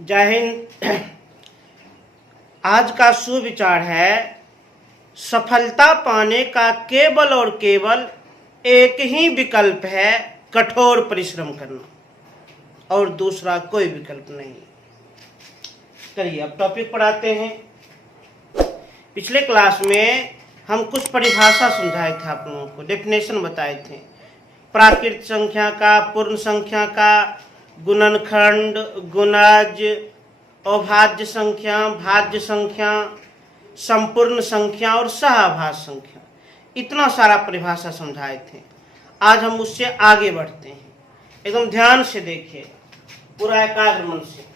जय हिंद। आज का सुविचार है, सफलता पाने का केवल और केवल एक ही विकल्प है, कठोर परिश्रम करना, और दूसरा कोई विकल्प नहीं। चलिए अब टॉपिक पर आते हैं। पिछले क्लास में हम कुछ परिभाषा समझाए थे, आप लोगों को डेफिनेशन बताए थे। प्राकृत संख्या का, पूर्ण संख्या का, गुणनखंड, गुणज, अभाज्य संख्या, भाज्य संख्या, संपूर्ण संख्या और सहाभाज्य संख्या, इतना सारा परिभाषा समझाए थे। आज हम उससे आगे बढ़ते हैं। एकदम ध्यान से देखिए, पूरा एकाग्र मन से।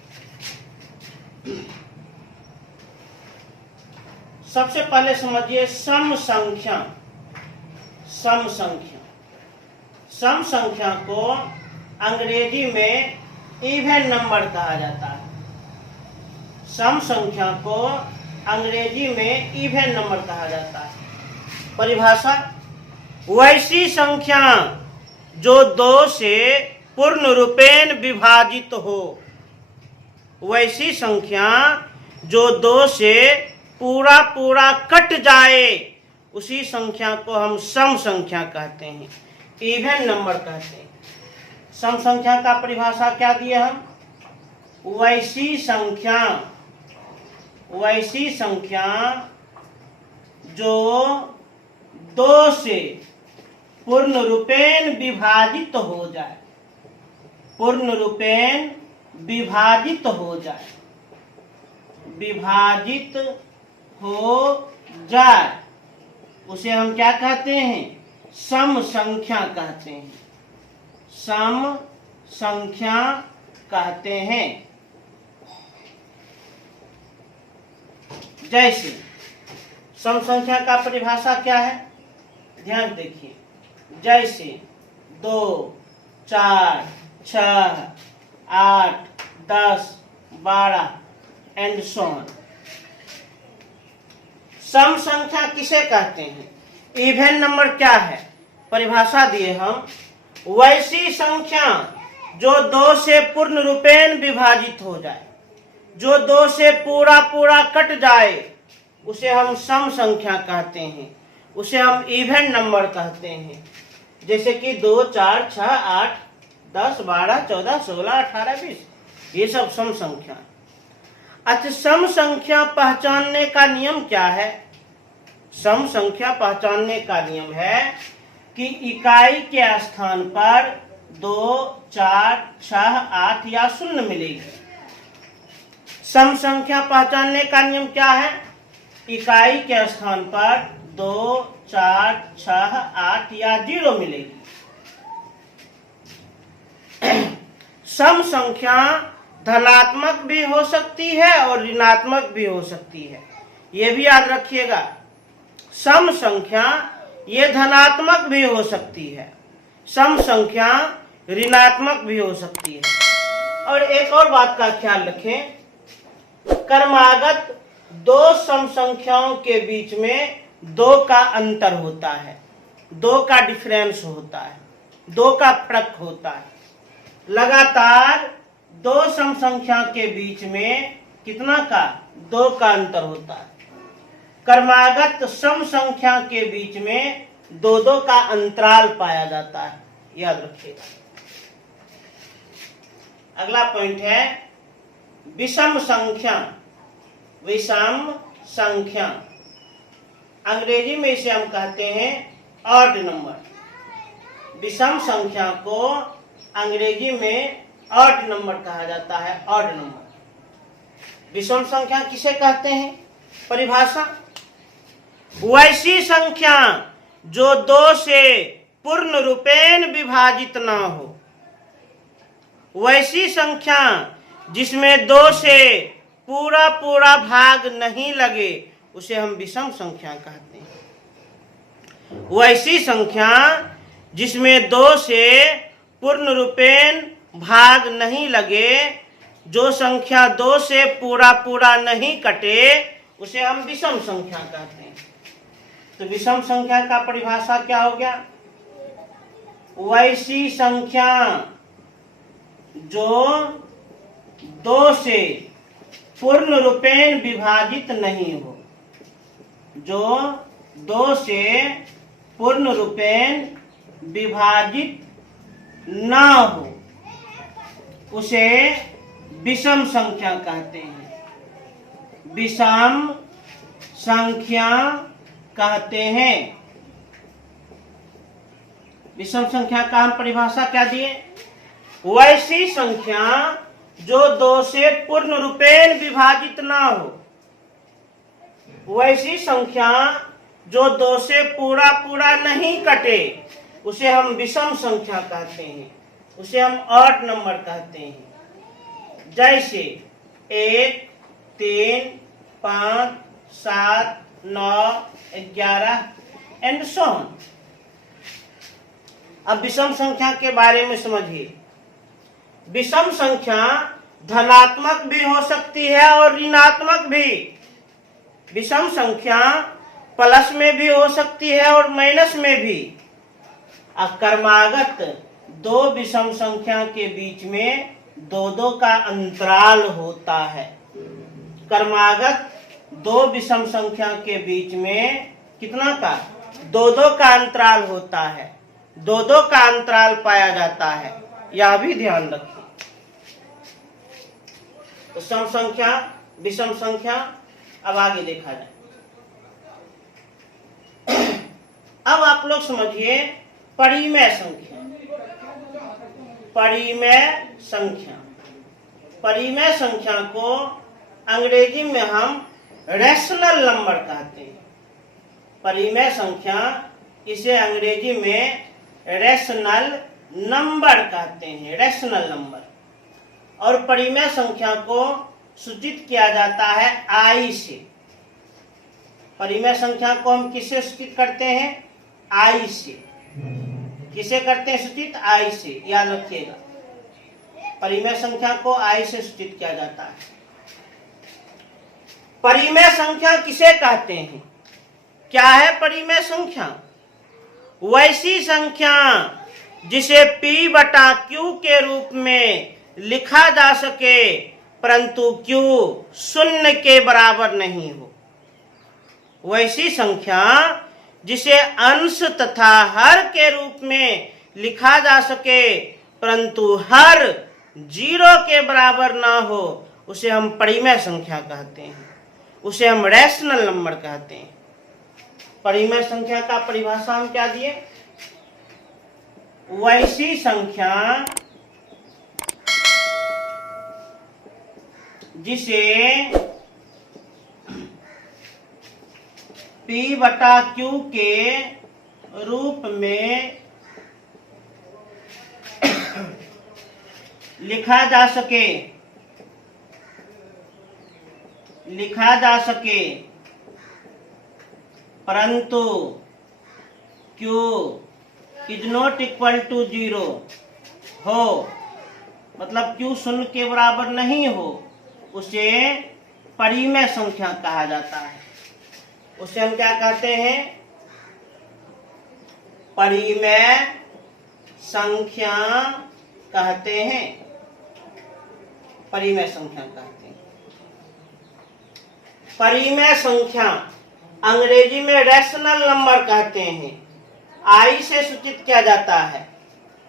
सबसे पहले समझिए सम संख्या। सम संख्या, सम संख्या को अंग्रेजी में इवन नंबर कहा जाता है। सम संख्या को अंग्रेजी में इवन नंबर कहा जाता है। परिभाषा, वैसी संख्या जो दो से पूर्ण रूपेण विभाजित हो। वैसी संख्या जो दो से पूरा पूरा कट जाए, उसी संख्या को हम सम संख्या कहते हैं, इवन नंबर कहते हैं। सम संख्या का परिभाषा क्या दिए हम? वैसी संख्या, वैसी संख्या जो दो से पूर्ण रूपेण विभाजित हो जाए। पूर्ण रूपेण विभाजित हो जाए, विभाजित हो जाए, उसे हम क्या कहते हैं? सम संख्या कहते हैं। सम संख्या कहते हैं। जैसे सम संख्या का परिभाषा क्या है? ध्यान देखिए। जैसे 2, 4, 6, 8, 10, 12 एंड सो ऑन। सम संख्या किसे कहते हैं? इवन नंबर क्या है? परिभाषा दिए हम, वैसी संख्या जो दो से पूर्ण रूपेण विभाजित हो जाए, जो दो से पूरा पूरा कट जाए, उसे हम सम संख्या कहते हैं, उसे हम इवन नंबर कहते हैं। जैसे कि 2, 4, 6, 8, 10, 12, 14, 16, 18, 20, ये सब सम संख्या। अच्छा, सम संख्या पहचानने का नियम क्या है? सम संख्या पहचानने का नियम है कि इकाई के स्थान पर 2, 4, 6, 8 या 0 मिलेगी। सम संख्या पहचानने का नियम क्या है? इकाई के स्थान पर 2, 4, 6, 8 या 0 मिलेगी। सम संख्या धनात्मक भी हो सकती है और ऋणात्मक भी हो सकती है, ये भी याद रखिएगा। सम संख्या ये धनात्मक भी हो सकती है, सम संख्या ऋणात्मक भी हो सकती है। और एक और बात का ख्याल रखें, क्रमागत दो सम संख्याओं के बीच में 2 का अंतर होता है, 2 का डिफरेंस होता है, 2 का फर्क होता है। लगातार 2 सम संख्या के बीच में कितना का? 2 का अंतर होता है। क्रमागत सम संख्या के बीच में 2-2 का अंतराल पाया जाता है, याद रखिएगा। अगला पॉइंट है विषम संख्या। विषम संख्या, अंग्रेजी में इसे हम कहते हैं ऑड नंबर। विषम संख्या को अंग्रेजी में ऑड नंबर कहा जाता है, ऑड नंबर। विषम संख्या किसे कहते हैं? परिभाषा, वैसी संख्या जो 2 से पूर्ण रूपेण विभाजित ना हो। वैसी संख्या जिसमें 2 से पूरा पूरा भाग नहीं लगे, उसे हम विषम संख्या कहते हैं। वैसी संख्या जिसमें 2 से पूर्ण रूपेण भाग नहीं लगे, जो संख्या 2 से पूरा पूरा नहीं कटे, उसे हम विषम संख्या कहते हैं। तो विषम संख्या का परिभाषा क्या हो गया? वैसी संख्या जो दो से पूर्ण रूपेण विभाजित नहीं हो, जो दो से पूर्ण रूपेण विभाजित न हो, उसे विषम संख्या कहते हैं। विषम संख्या कहते हैं। विषम संख्या का हम परिभाषा क्या दिए? वैसी संख्या जो दो से पूर्ण रूपेण विभाजित ना हो, वैसी संख्या जो दो से पूरा पूरा नहीं कटे, उसे हम विषम संख्या कहते हैं, उसे हम ऑड नंबर कहते हैं। जैसे 1, 3, 5, 7, 9, 11 एंड सो ऑन। अब विषम संख्या के बारे में समझिए। विषम संख्या धनात्मक भी हो सकती है और ऋणात्मक भी। विषम संख्या प्लस में भी हो सकती है और माइनस में भी। क्रमागत दो विषम संख्या के बीच में 2-2 का अंतराल होता है। क्रमागत दो विषम संख्या के बीच में कितना का? 2-2 का अंतराल होता है। 2-2 का अंतराल पाया जाता है, यह भी ध्यान रखिए। तो सम संख्या, विषम संख्या, अब आगे देखा जाए। अब आप लोग समझिए परिमेय संख्या। परिमेय संख्या, परिमेय संख्या को अंग्रेजी में हम रैशनल नंबर कहते हैं। परिमेय संख्या, इसे अंग्रेजी में रैशनल नंबर कहते हैं, रैशनल नंबर। और परिमेय संख्या को सूचित किया जाता है आई से। परिमेय संख्या को हम किससे सूचित करते हैं? आई से। किसे करते हैं सूचित? आई से, याद रखिएगा। परिमेय संख्या को आई से सूचित किया जाता है। परिमेय संख्या किसे कहते हैं? क्या है परिमेय संख्या? वैसी संख्या जिसे P बटा Q के रूप में लिखा जा सके, परंतु Q शून्य के बराबर नहीं हो। वैसी संख्या जिसे अंश तथा हर के रूप में लिखा जा सके, परंतु हर 0 के बराबर ना हो, उसे हम परिमेय संख्या कहते हैं, उसे हम रैशनल नंबर कहते हैं। परिमेय संख्या का परिभाषा हम क्या दिए? वैसी संख्या जिसे P बटा Q के रूप में लिखा जा सके, परंतु Q is not equal to 0 हो, मतलब Q शून्य के बराबर नहीं हो, उसे परिमेय संख्या कहा जाता है। उसे हम क्या कहते हैं? परिमेय संख्या कहते हैं। परिमेय संख्या कहते हैं। परिमेय संख्या अंग्रेजी में रैशनल नंबर कहते हैं। आई से सूचित किया जाता है।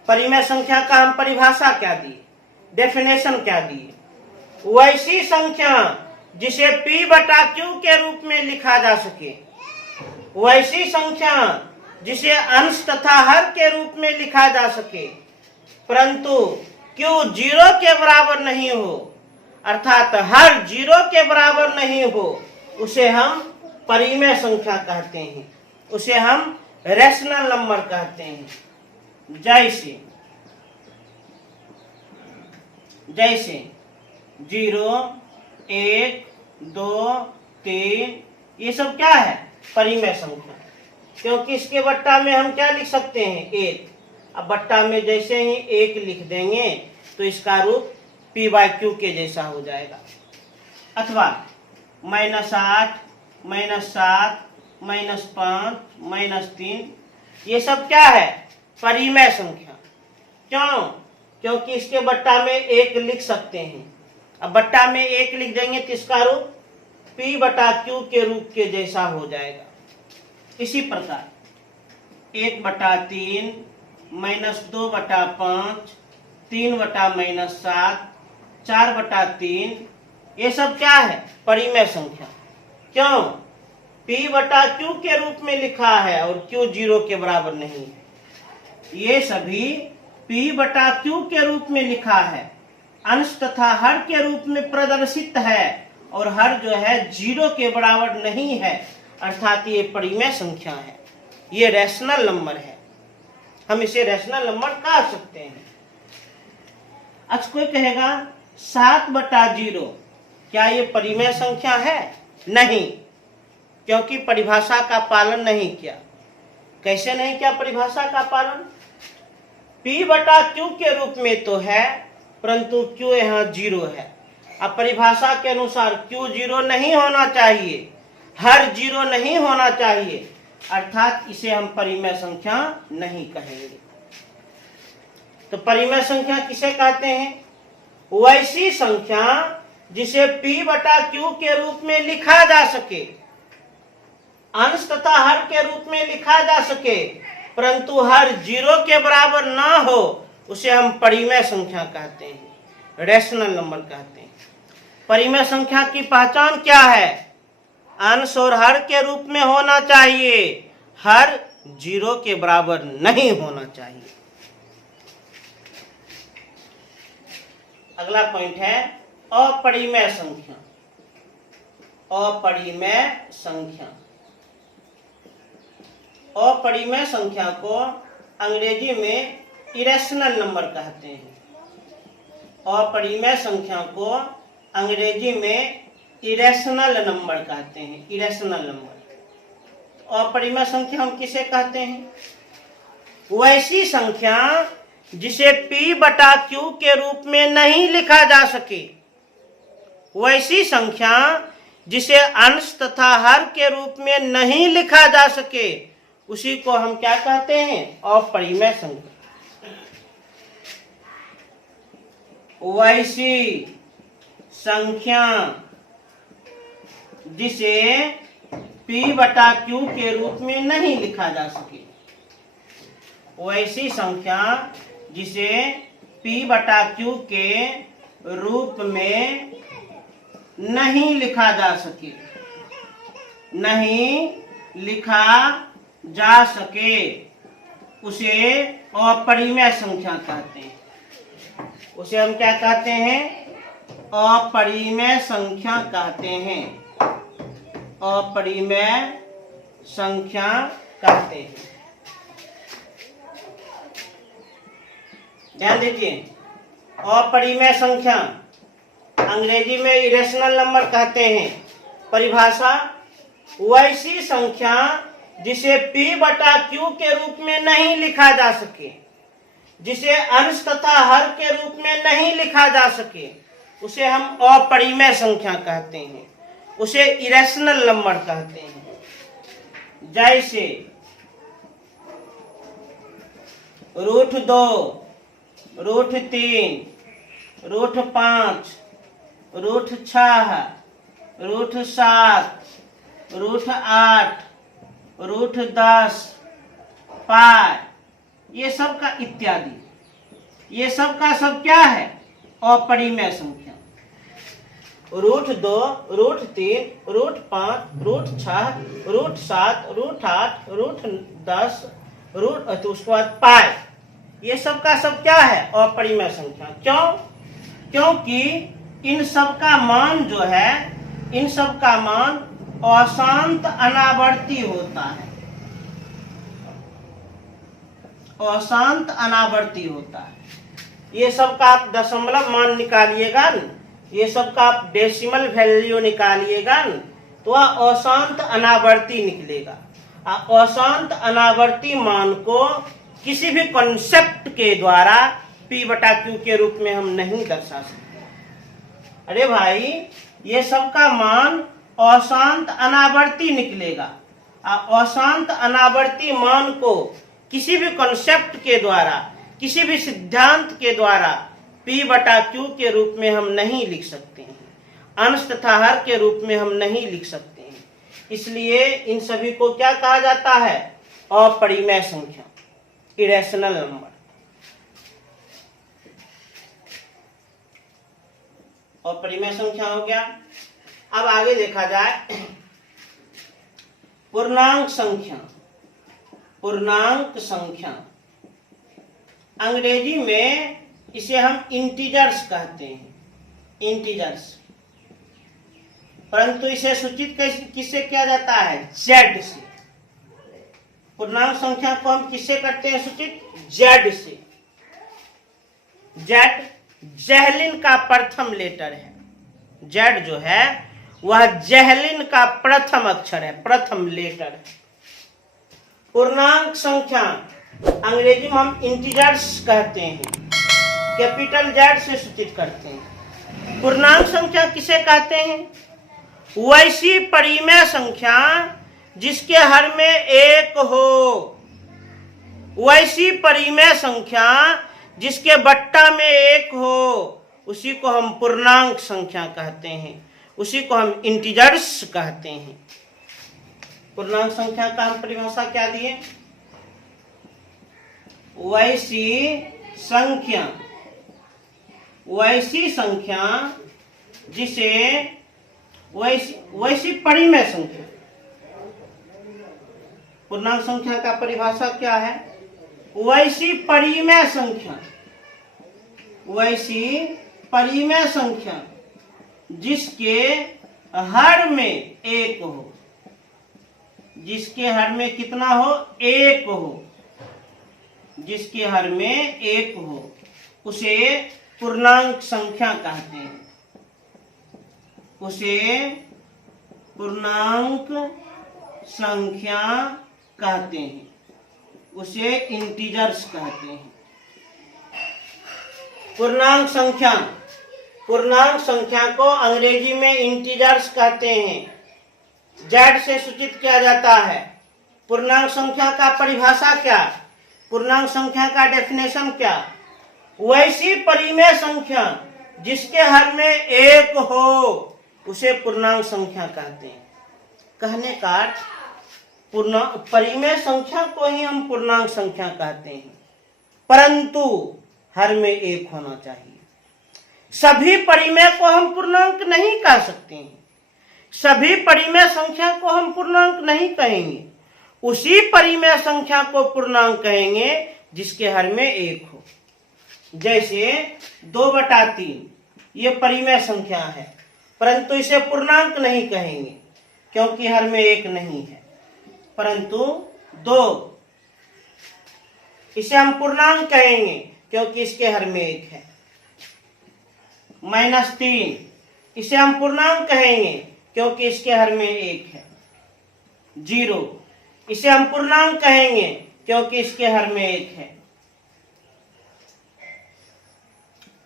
परिमेय संख्या का हम परिभाषा क्या दी? डेफिनेशन क्या दी? वैसी संख्या जिसे P बटा Q के रूप में लिखा जा सके, वैसी संख्या जिसे अंश तथा हर के रूप में लिखा जा सके, परंतु Q 0 के बराबर नहीं हो, अर्थात हर 0 के बराबर नहीं हो, उसे हम परिमेय संख्या कहते हैं, उसे हम रैशनल नंबर कहते हैं। जैसे 0, 1, 2, 3, ये सब क्या है? परिमेय संख्या। क्योंकि इसके बट्टा में हम क्या लिख सकते हैं? 1। अब बट्टा में जैसे ही 1 लिख देंगे तो इसका रूप P बाई Q के जैसा हो जाएगा। अथवा -8, -7, -5, -3, ये सब क्या है? परिमेय संख्या। क्यों? क्योंकि इसके बट्टा में 1 लिख सकते हैं। अब बट्टा में 1 लिख देंगे तो इसका रूप P बटा Q के रूप के जैसा हो जाएगा। इसी प्रकार 1/3 -2/5 3/-7 4/3 ये सब क्या है? परिमेय संख्या। क्यों? P बटा Q के रूप में लिखा है और Q 0 के बराबर नहीं है। ये सभी P बटा Q के रूप में लिखा है, अंश तथा हर के रूप में प्रदर्शित है और हर जो है 0 के बराबर नहीं है, अर्थात ये परिमेय संख्या है, ये रैशनल नंबर है। हम इसे रैशनल नंबर कह सकते हैं। आज कोई कहेगा 7/0 क्या ये परिमेय संख्या है? नहीं, क्योंकि परिभाषा का पालन नहीं किया। कैसे नहीं किया परिभाषा का पालन? P बटा Q के रूप में तो है, परंतु Q यहाँ 0 है। अब परिभाषा के अनुसार Q 0 नहीं होना चाहिए, हर 0 नहीं होना चाहिए, अर्थात इसे हम परिमेय संख्या नहीं कहेंगे। तो परिमेय संख्या किसे कहते हैं? वैसी संख्या जिसे P बटा Q के रूप में लिखा जा सके, अंश तथा हर के रूप में लिखा जा सके, परंतु हर 0 के बराबर ना हो, उसे हम परिमेय संख्या कहते हैं, रैशनल नंबर कहते हैं। परिमेय संख्या की पहचान क्या है? अंश और हर के रूप में होना चाहिए, हर 0 के बराबर नहीं होना चाहिए। अगला पॉइंट है अपरिमेय संख्या। अपरिमेय संख्या, अपरिमेय संख्या को अंग्रेजी में इरेशनल नंबर कहते हैं। अपरिमेय संख्या को अंग्रेजी में इरेशनल नंबर कहते हैं, इरेशनल नंबर। अपरिमेय संख्या हम किसे कहते हैं? वैसी संख्या जिसे P बटा Q के रूप में नहीं लिखा जा सके, वैसी संख्या जिसे अंश तथा हर के रूप में नहीं लिखा जा सके, उसी को हम क्या कहते हैं? अपरिमेय संख्या। वैसी संख्या जिसे P बटा Q के रूप में नहीं लिखा जा सके, वैसी संख्या जिसे P बटा Q के रूप में नहीं लिखा जा सके, नहीं लिखा जा सके, उसे अपरिमेय संख्या कहते हैं। उसे हम क्या कहते हैं? अपरिमेय संख्या कहते हैं, अपरिमेय संख्या कहते हैं। ध्यान दीजिए, अपरिमेय संख्या अंग्रेजी में इरेशनल नंबर कहते हैं। परिभाषा: वैसी संख्या जिसे P बटा Q के रूप में नहीं लिखा जा सके, जिसे अंश तथा हर के रूप में नहीं लिखा जा सके, उसे हम अपरिमेय संख्या कहते हैं, उसे इरेशनल नंबर कहते हैं। जैसे √2, √3, √5, √6, √7, √8, √10, पाई, ये सब का इत्यादि, ये सब का सब क्या है? अपरिमेय संख्या। √2, √3, √5, √6, √7, √8, √10, उसके बाद पाई, ये सब का सब क्या है? अपरिमेय संख्या। क्यों? क्योंकि इन सब का मान जो है, इन सब का मान अशांत अनावर्ती होता है, अशांत अनावर्ती होता है। ये सब का आप दशमलव मान निकालिएगा न, ये सब का आप डेसिमल वैल्यू निकालिएगा न, तो वह अशांत अनावर्ती निकलेगा। अशांत अनावर्ती मान को किसी भी कॉन्सेप्ट के द्वारा P बटा Q के रूप में हम नहीं दर्शा सकते। अरे भाई, ये सब का मान अशांत अनावर्ती निकलेगा। अशांत अनावर्ती मान को किसी भी कॉन्सेप्ट के द्वारा, किसी भी सिद्धांत के द्वारा P बटा Q के रूप में हम नहीं लिख सकते हैं, अंश तथा हर के रूप में हम नहीं लिख सकते हैं। इसलिए इन सभी को क्या कहा जाता है? अपरिमेय संख्या, इरेशनल नंबर। अपरिमेय संख्या हो गया। अब आगे देखा जाए पूर्णांक संख्या। पूर्णांक संख्या अंग्रेजी में इसे हम इंटीजर्स कहते हैं, इंटीजर्स। परंतु इसे सूचित किससे किया जाता है? जेड से। पूर्णांक संख्या को हम किससे करते हैं सूचित? जेड से। जेड जेहलिन का प्रथम लेटर है। जेड जो है वह जेहलिन का प्रथम अक्षर है, प्रथम लेटर है। पूर्णांक संख्या अंग्रेजी में हम इंटीजर्स कहते हैं, कैपिटल जेड से सूचित करते हैं। पूर्णांक संख्या किसे कहते हैं? वैसी परिमेय संख्या जिसके हर में एक हो, वैसी परिमेय संख्या जिसके बट्टा में एक हो, उसी को हम पूर्णांक संख्या कहते हैं, उसी को हम इंटीजर्स कहते हैं। पूर्णांक संख्या का हम परिभाषा क्या दिए? वैसी संख्या, वैसी संख्या जिसे वैसी परिमेय संख्या। पूर्णांक संख्या का परिभाषा क्या है? वैसी परिमेय संख्या, वैसी परिमेय संख्या जिसके हर में एक हो, जिसके हर में कितना हो? एक हो, जिसके हर में एक हो, उसे पूर्णांक संख्या कहते हैं, उसे पूर्णांक संख्या कहते हैं, उसे इंटीजर्स कहते हैं। पूर्णांक संख्या, पूर्णांक संख्या को अंग्रेजी में इंटीजर्स कहते हैं, जेड से सूचित किया जाता है। पूर्णांक संख्या का परिभाषा क्या? पूर्णांक संख्या का डेफिनेशन क्या? वैसी परिमेय संख्या जिसके हर में एक हो, उसे पूर्णांक संख्या कहते हैं। कहने का अर्थ परिमेय संख्या को ही हम पूर्णांक संख्या कहते हैं, परंतु हर में एक होना चाहिए। सभी परिमेय को हम पूर्णांक नहीं कह सकते हैं, सभी परिमेय संख्या को हम पूर्णांक नहीं कहेंगे, उसी परिमेय संख्या को पूर्णांक कहेंगे जिसके हर में एक हो। जैसे 2/3 ये परिमेय संख्या है, परंतु इसे पूर्णांक नहीं कहेंगे क्योंकि हर में एक नहीं है, परंतु 2 इसे हम पूर्णांक कहेंगे क्योंकि इसके हर में एक है। -3 इसे हम पूर्णांक कहेंगे क्योंकि इसके हर में एक है। 0 इसे हम पूर्णांक कहेंगे क्योंकि इसके हर में एक है।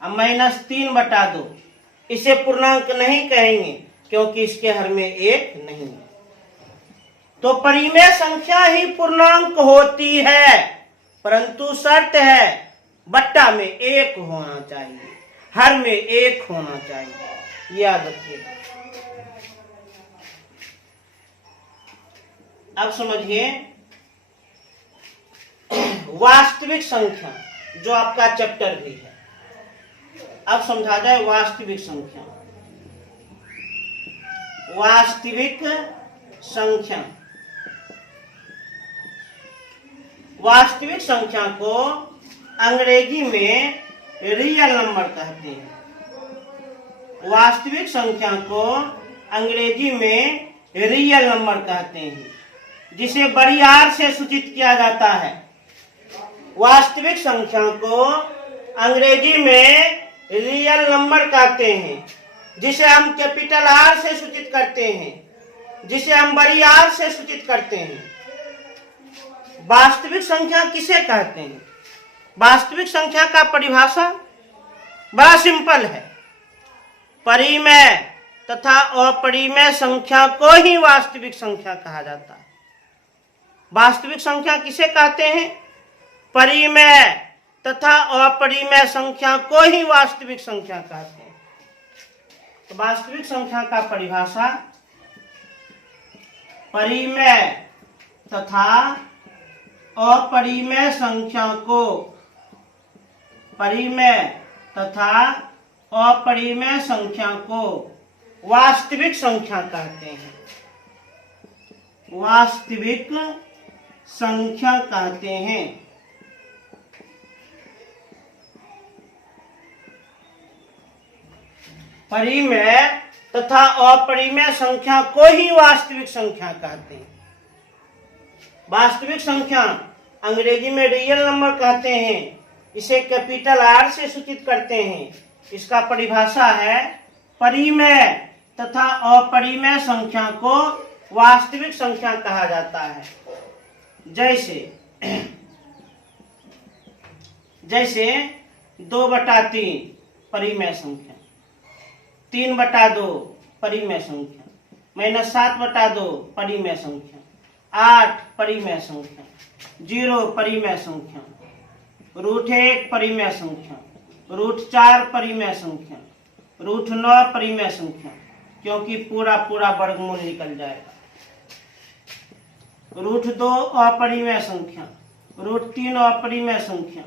अब -3/2 इसे पूर्णांक नहीं कहेंगे क्योंकि इसके हर में एक नहीं है। तो परिमेय संख्या ही पूर्णांक होती है, परंतु शर्त है बट्टा में एक होना चाहिए, हर में एक होना चाहिए, याद रखिएगा। अब समझिए वास्तविक संख्या, जो आपका चैप्टर भी है। अब समझा जाए वास्तविक संख्या। वास्तविक संख्या, वास्तविक संख्या को अंग्रेजी में रियल नंबर कहते हैं। वास्तविक संख्या को अंग्रेजी में रियल नंबर कहते हैं, जिसे बड़ी आर से सूचित किया जाता है। वास्तविक संख्या को अंग्रेजी में रियल नंबर कहते हैं, जिसे हम कैपिटल आर से सूचित करते हैं, जिसे हम बड़ी आर से सूचित करते हैं। वास्तविक संख्या किसे कहते हैं? वास्तविक संख्या का परिभाषा बड़ा सिंपल है। परिमेय तथा अपरिमेय संख्या को ही वास्तविक संख्या कहा जाता है। वास्तविक संख्या किसे कहते हैं? परिमेय तथा अपरिमेय संख्या को ही वास्तविक संख्या कहते हैं। तो वास्तविक संख्या का परिभाषा परिमेय तथा अपरिमेय संख्या को परिमेय तथा अपरिमेय संख्या को वास्तविक संख्या कहते हैं। वास्तविक संख्या कहते हैं। परिमेय तथा अपरिमेय संख्या को ही वास्तविक संख्या कहते हैं। वास्तविक संख्या अंग्रेजी में रियल नंबर कहते हैं। इसे कैपिटल आर से सूचित करते हैं। इसका परिभाषा है परिमेय तथा अपरिमेय संख्या को वास्तविक संख्या कहा जाता है। जैसे 2/3 परिमेय संख्या, 3/2 परिमेय संख्या, -7/2 परिमेय संख्या, 8 परिमेय संख्या, 0 परिमेय संख्या, √1 परिमेय संख्या, √4 परिमेय संख्या, √9 परिमेय संख्या, क्योंकि पूरा वर्गमूल निकल जाएगा, √2 अपरिमेय संख्या, √3 अपरिमेय संख्या,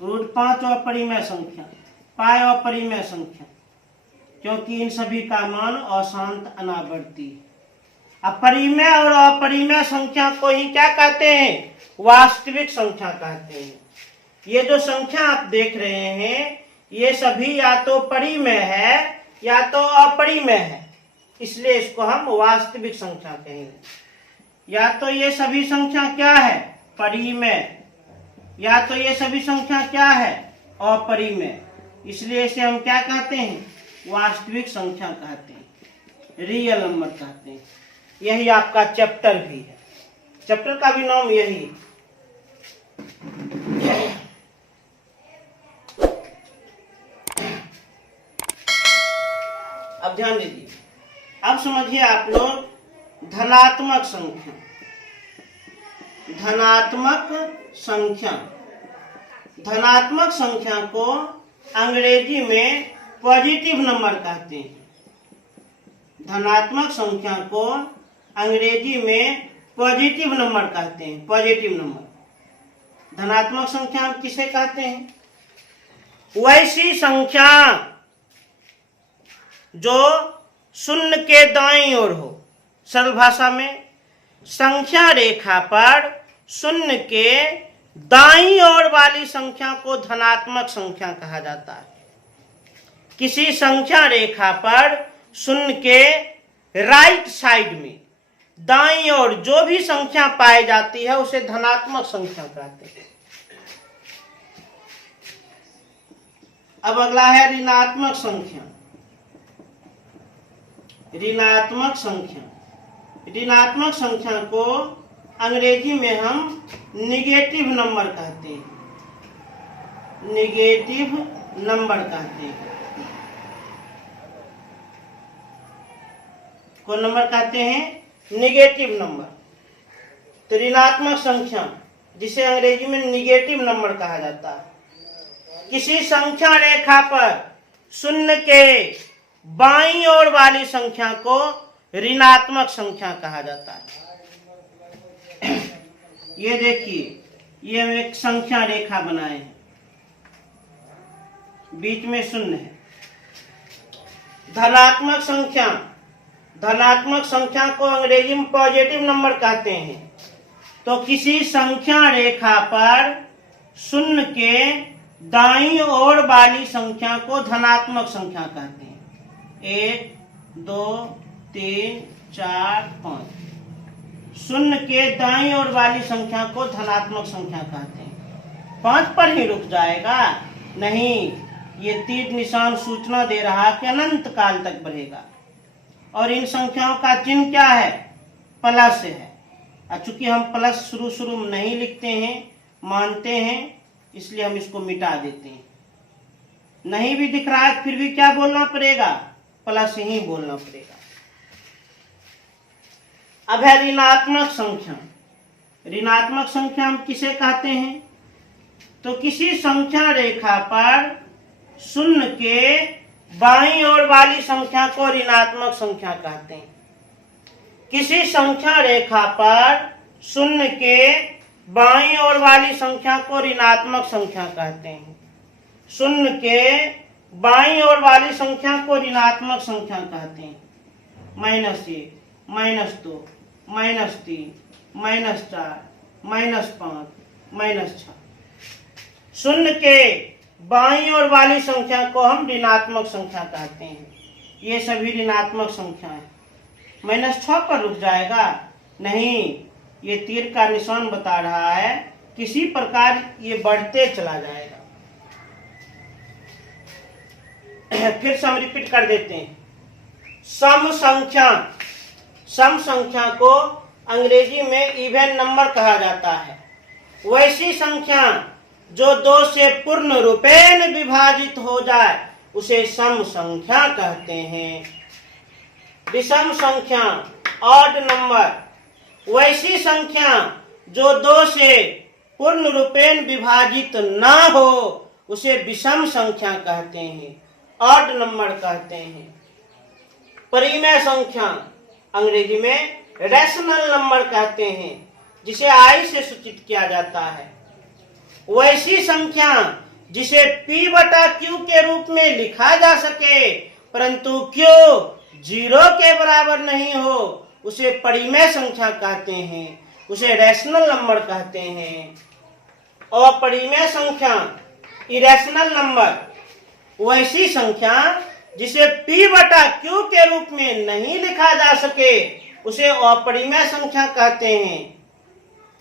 √5 अपरिमेय संख्या, पाई अपरिमेय संख्या, क्योंकि इन सभी का मान अशांत अनावर्ती है। अपरिमेय और अपरिमेय संख्या को ही क्या कहते हैं? वास्तविक संख्या कहते हैं। ये जो संख्या आप देख रहे हैं ये सभी या तो परिमेय है या तो अपरिमेय है, इसलिए इसको हम वास्तविक संख्या कहेंगे। या तो ये सभी संख्या क्या है? परिमेय, या तो ये सभी संख्या क्या है? अपरिमेय, इसलिए इसे हम क्या कहते हैं? वास्तविक संख्या कहते हैं, रियल नंबर कहते हैं। यही आपका चैप्टर भी है, चैप्टर का भी नाम यही। अब ध्यान दीजिए, अब समझिए आप लोग धनात्मक संख्या। धनात्मक संख्या, धनात्मक संख्या को अंग्रेजी में पॉजिटिव नंबर कहते हैं। धनात्मक संख्या को अंग्रेजी में पॉजिटिव नंबर कहते हैं, पॉजिटिव नंबर। धनात्मक संख्या हम किसे कहते हैं? वैसी संख्या जो शून्य के दाईं ओर हो। सरल भाषा में संख्या रेखा पर शून्य के दाईं ओर वाली संख्या को धनात्मक संख्या कहा जाता है। किसी संख्या रेखा पर शून्य के राइट साइड में दाईं ओर जो भी संख्या पाई जाती है उसे धनात्मक संख्या कहते हैं। अब अगला है ऋणात्मक संख्या। ऋणात्मक संख्या, ऋणात्मक संख्या को अंग्रेजी में हम निगेटिव नंबर कहते हैं। निगेटिव नंबर कहते हैं। कौन नंबर कहते हैं? Negative number. तो ऋणात्मक संख्या जिसे अंग्रेजी में निगेटिव नंबर कहा जाता है, किसी संख्या रेखा पर शून्य के बाईं ओर वाली संख्या को ऋणात्मक संख्या कहा जाता है। ये देखिए, ये हम एक संख्या रेखा बनाए हैं, बीच में शून्य है। धनात्मक संख्या, धनात्मक संख्या को अंग्रेजी में पॉजिटिव नंबर कहते हैं। तो किसी संख्या रेखा पर शून्य के दाईं ओर वाली संख्या को धनात्मक संख्या कहते हैं। 1, 2, 3, 4, 5। शून्य के दाईं ओर वाली संख्या को धनात्मक संख्या कहते हैं। 5 पर ही रुक जाएगा? नहीं, ये तीर निशान सूचना दे रहा कि अनंत काल तक बढ़ेगा। और इन संख्याओं का चिन्ह क्या है? प्लस है। चूंकि हम प्लस शुरू में नहीं लिखते हैं, मानते हैं, इसलिए हम इसको मिटा देते हैं। नहीं भी दिख रहा है फिर भी क्या बोलना पड़ेगा? प्लस ही बोलना पड़ेगा। अब है ऋणात्मक संख्या। ऋणात्मक संख्या हम किसे कहते हैं? तो किसी संख्या रेखा पर शून्य के बाईं ओर वाली संख्या को ऋणात्मक संख्या कहते हैं। किसी संख्या रेखा पर शून्य के बाईं ओर वाली संख्या को ऋणात्मक संख्या कहते हैं। शून्य के बाईं ओर वाली संख्या को ऋणात्मक संख्या कहते हैं। -1, -2, -3, -4, -5, -6। शून्य के बाईं ओर वाली संख्या को हम ऋणात्मक संख्या कहते हैं। ये सभी ऋणात्मक संख्या है। -6 पर रुक जाएगा? नहीं, ये तीर का निशान बता रहा है किसी प्रकार ये बढ़ते चला जाएगा। फिर से हम रिपीट कर देते हैं। सम संख्या को अंग्रेजी में इवन नंबर कहा जाता है। वैसी संख्या जो 2 से पूर्ण रूपेण विभाजित हो जाए उसे सम संख्या कहते हैं। विषम संख्या, ऑड नंबर, वैसी संख्या जो 2 से पूर्ण रूपेण विभाजित ना हो उसे विषम संख्या कहते हैं, ऑड नंबर कहते हैं। परिमेय संख्या, अंग्रेजी में रैशनल नंबर कहते हैं, जिसे आई से सूचित किया जाता है। वैसी संख्या जिसे p/q के रूप में लिखा जा सके परंतु q 0 के बराबर नहीं हो उसे परिमेय संख्या कहते हैं, उसे रैशनल नंबर कहते हैं। अपरिमेय संख्या, इरेशनल नंबर, वैसी संख्या जिसे p/q के रूप में नहीं लिखा जा सके उसे अपरिमेय संख्या कहते हैं।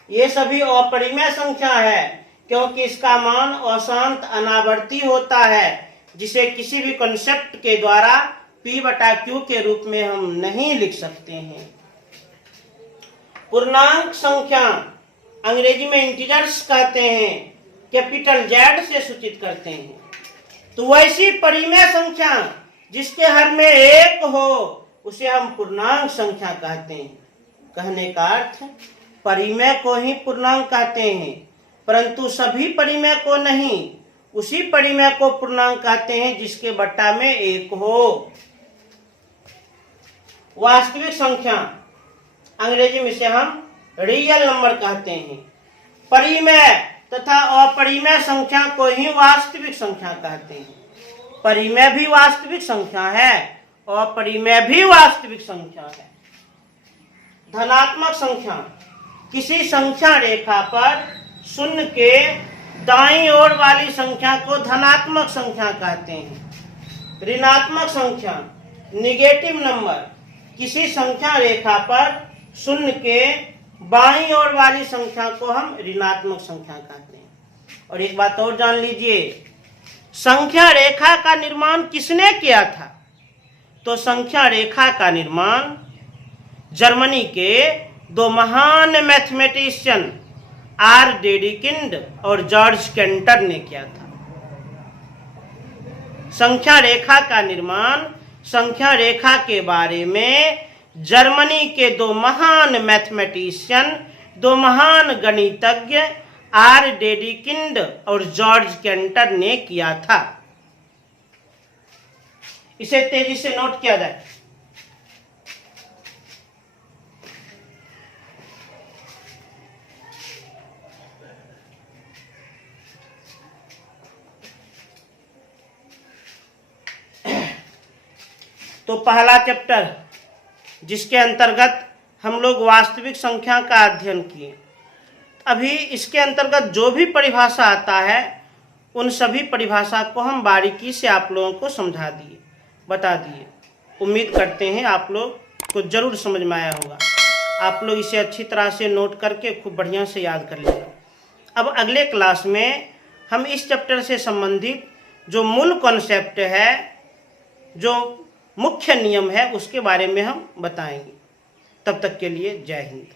ये सभी अपरिमेय संख्या है क्योंकि इसका मान अशांत अनावर्ती होता है, जिसे किसी भी कॉन्सेप्ट के द्वारा p/q के रूप में हम नहीं लिख सकते हैं। पूर्णांक संख्या, अंग्रेजी में इंटीजर्स कहते हैं, कैपिटल Z से सूचित करते हैं। तो वैसी परिमेय संख्या जिसके हर में 1 हो उसे हम पूर्णांक संख्या कहते हैं। कहने का अर्थ परिमेय को ही पूर्णांक कहते हैं, परंतु सभी परिमेय को नहीं, उसी परिमेय को पूर्णांक कहते हैं जिसके बट्टा में 1 हो। वास्तविक संख्या, अंग्रेजी में से हम रियल नंबर कहते हैं। परिमेय तथा अपरिमेय संख्या को ही वास्तविक संख्या कहते हैं। परिमेय भी वास्तविक संख्या है, अपरिमेय भी वास्तविक संख्या है। धनात्मक संख्या, किसी संख्या रेखा पर शून्य के दाईं ओर वाली संख्या को धनात्मक संख्या कहते हैं। ऋणात्मक संख्या, निगेटिव नंबर, किसी संख्या रेखा पर शून्य के बाईं ओर वाली संख्या को हम ऋणात्मक संख्या कहते हैं। और एक बात और जान लीजिए, संख्या रेखा का निर्माण किसने किया था? तो संख्या रेखा का निर्माण जर्मनी के 2 महान मैथमेटिशियन आर डेडिकिंड और जॉर्ज कैंटर ने किया था। संख्या रेखा का निर्माण, संख्या रेखा के बारे में जर्मनी के 2 महान मैथमेटिशियन, 2 महान गणितज्ञ आर डेडिकिंड और जॉर्ज कैंटर ने किया था। इसे तेजी से नोट किया जाए। तो पहला चैप्टर जिसके अंतर्गत हम लोग वास्तविक संख्या का अध्ययन किए, अभी इसके अंतर्गत जो भी परिभाषा आता है उन सभी परिभाषा को हम बारीकी से आप लोगों को समझा दिए, बता दिए। उम्मीद करते हैं आप लोग को जरूर समझ में आया होगा। आप लोग इसे अच्छी तरह से नोट करके खूब बढ़िया से याद कर लेना। अब अगले क्लास में हम इस चैप्टर से संबंधित जो मूल कॉन्सेप्ट है, जो मुख्य नियम है, उसके बारे में हम बताएंगे। तब तक के लिए जय हिंद।